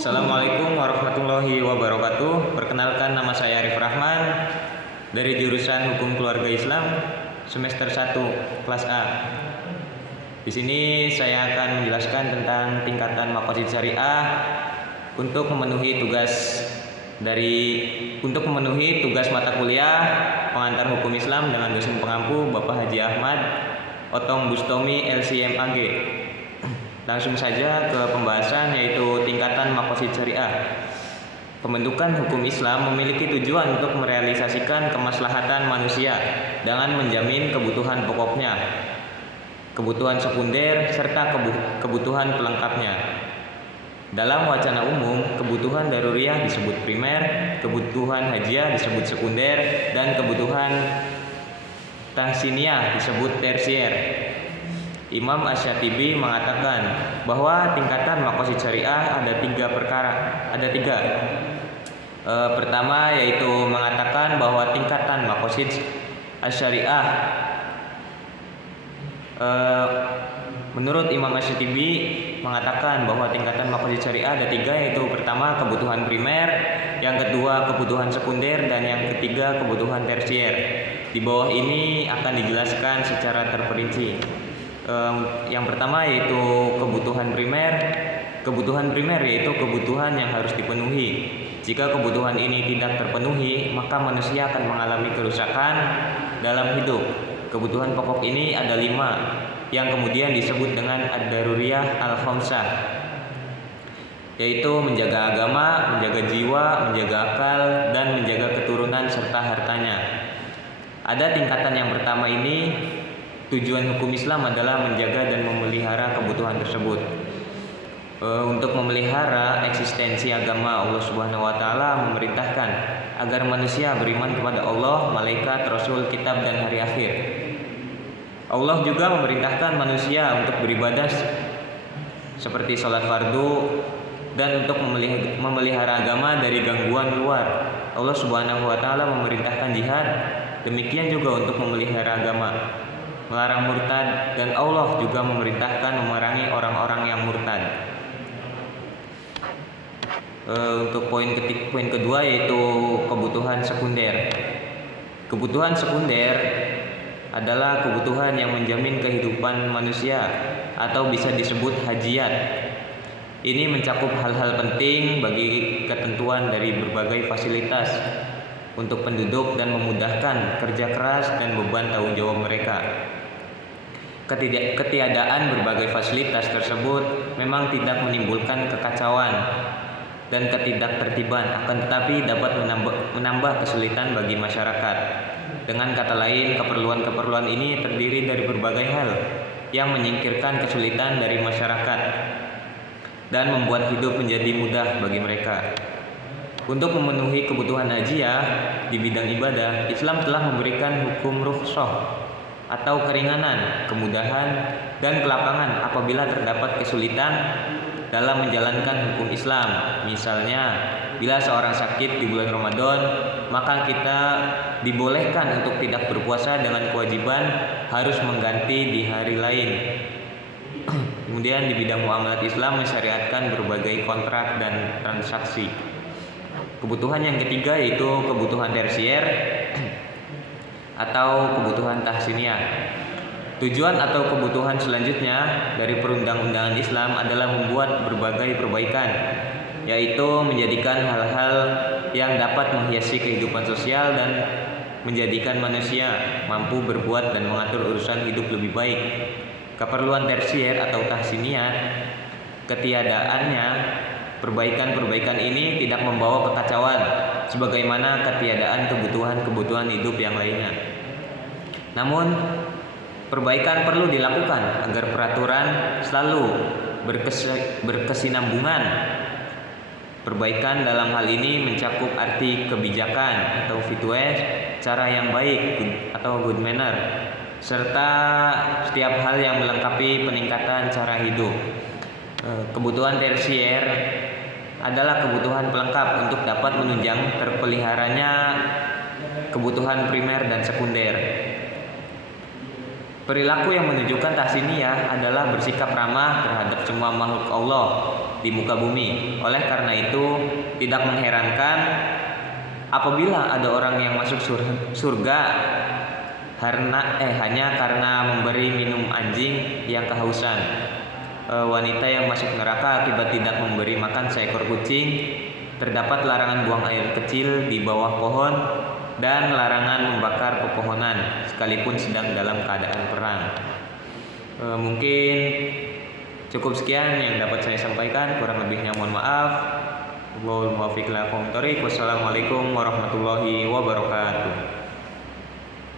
Assalamualaikum warahmatullahi wabarakatuh. Perkenalkan, nama saya Arif Rahman dari jurusan Hukum Keluarga Islam semester 1 kelas A. Di sini saya akan menjelaskan tentang tingkatan maqasid syariah untuk memenuhi tugas mata kuliah pengantar hukum Islam dengan dosen pengampu Bapak Haji Ahmad Otong Bustomi LCMAG. Langsung saja ke pembahasan, yaitu tingkatan maqasid syariah. Pembentukan hukum Islam memiliki tujuan untuk merealisasikan kemaslahatan manusia dengan menjamin kebutuhan pokoknya, kebutuhan sekunder, serta kebutuhan pelengkapnya. Dalam wacana umum, kebutuhan daruriyah disebut primer, kebutuhan hajiah disebut sekunder, dan kebutuhan tahsiniyah disebut tersier. Imam Asy-Syatibi mengatakan bahwa tingkatan maqasid syariah ada tiga. Pertama, yaitu mengatakan bahwa tingkatan maqasid syariah menurut Imam Asy-Syatibi mengatakan bahwa tingkatan maqasid syariah ada tiga, yaitu pertama kebutuhan primer, yang kedua kebutuhan sekunder, dan yang ketiga kebutuhan tersier. Di bawah ini akan dijelaskan secara terperinci. Yang pertama yaitu kebutuhan primer. Kebutuhan primer yaitu kebutuhan yang harus dipenuhi. Jika kebutuhan ini tidak terpenuhi, maka manusia akan mengalami kerusakan dalam hidup. Kebutuhan pokok ini ada 5, yang kemudian disebut dengan ad-daruriyah al-khamsah, yaitu menjaga agama, menjaga jiwa, menjaga akal, dan menjaga keturunan serta hartanya. Ada tingkatan yang pertama ini. Tujuan hukum Islam adalah menjaga dan memelihara kebutuhan tersebut. Untuk memelihara eksistensi agama, Allah Subhanahu wa taala memerintahkan agar manusia beriman kepada Allah, malaikat, rasul, kitab, dan hari akhir. Allah juga memerintahkan manusia untuk beribadah seperti sholat fardu dan untuk memelihara agama dari gangguan luar. Allah Subhanahu wa taala memerintahkan jihad, demikian juga untuk memelihara agama, melarang murtad, dan Allah juga memerintahkan memerangi orang-orang yang murtad. Untuk poin kedua yaitu kebutuhan sekunder. Kebutuhan sekunder adalah kebutuhan yang menjamin kehidupan manusia atau bisa disebut hajiat. Ini mencakup hal-hal penting bagi ketentuan dari berbagai fasilitas untuk penduduk dan memudahkan kerja keras dan beban tanggung jawab mereka. Ketiadaan berbagai fasilitas tersebut memang tidak menimbulkan kekacauan dan ketidaktertiban, akan tetapi dapat menambah kesulitan bagi masyarakat. Dengan kata lain, keperluan-keperluan ini terdiri dari berbagai hal yang menyingkirkan kesulitan dari masyarakat dan membuat hidup menjadi mudah bagi mereka. Untuk memenuhi kebutuhan hajiah di bidang ibadah, Islam telah memberikan hukum rukhsah atau keringanan, kemudahan, dan kelapangan apabila terdapat kesulitan dalam menjalankan hukum Islam. Misalnya, bila seorang sakit di bulan Ramadan, maka kita dibolehkan untuk tidak berpuasa dengan kewajiban harus mengganti di hari lain. Kemudian di bidang muamalat, Islam mensyariatkan berbagai kontrak dan transaksi. Kebutuhan yang ketiga yaitu kebutuhan tersier atau kebutuhan tahsiniyah. Tujuan atau kebutuhan selanjutnya dari perundang-undangan Islam adalah membuat berbagai perbaikan, yaitu menjadikan hal-hal yang dapat menghiasi kehidupan sosial dan menjadikan manusia mampu berbuat dan mengatur urusan hidup lebih baik. Keperluan tersier atau tahsiniyah, ketiadaannya perbaikan-perbaikan ini tidak membawa kekacauan sebagaimana ketiadaan kebutuhan-kebutuhan hidup yang lainnya. Namun, perbaikan perlu dilakukan agar peraturan selalu berkesinambungan. Perbaikan dalam hal ini mencakup arti kebijakan atau fitweh, cara yang baik atau good manner, serta setiap hal yang melengkapi peningkatan cara hidup. Kebutuhan tersier adalah kebutuhan pelengkap untuk dapat menunjang terpeliharanya kebutuhan primer dan sekunder. Perilaku yang menunjukkan tahsiniyah adalah bersikap ramah terhadap semua makhluk Allah, di muka bumi. Oleh karena itu, tidak mengherankan apabila ada orang yang masuk surga hanya karena memberi minum anjing yang kehausan. Wanita yang masuk neraka akibat tidak memberi makan seekor kucing. Terdapat larangan buang air kecil di bawah pohon dan larangan membakar pepohonan sekalipun sedang dalam keadaan perang. Mungkin cukup sekian yang dapat saya sampaikan, kurang lebihnya mohon maaf. Wassalamualaikum warahmatullahi wabarakatuh.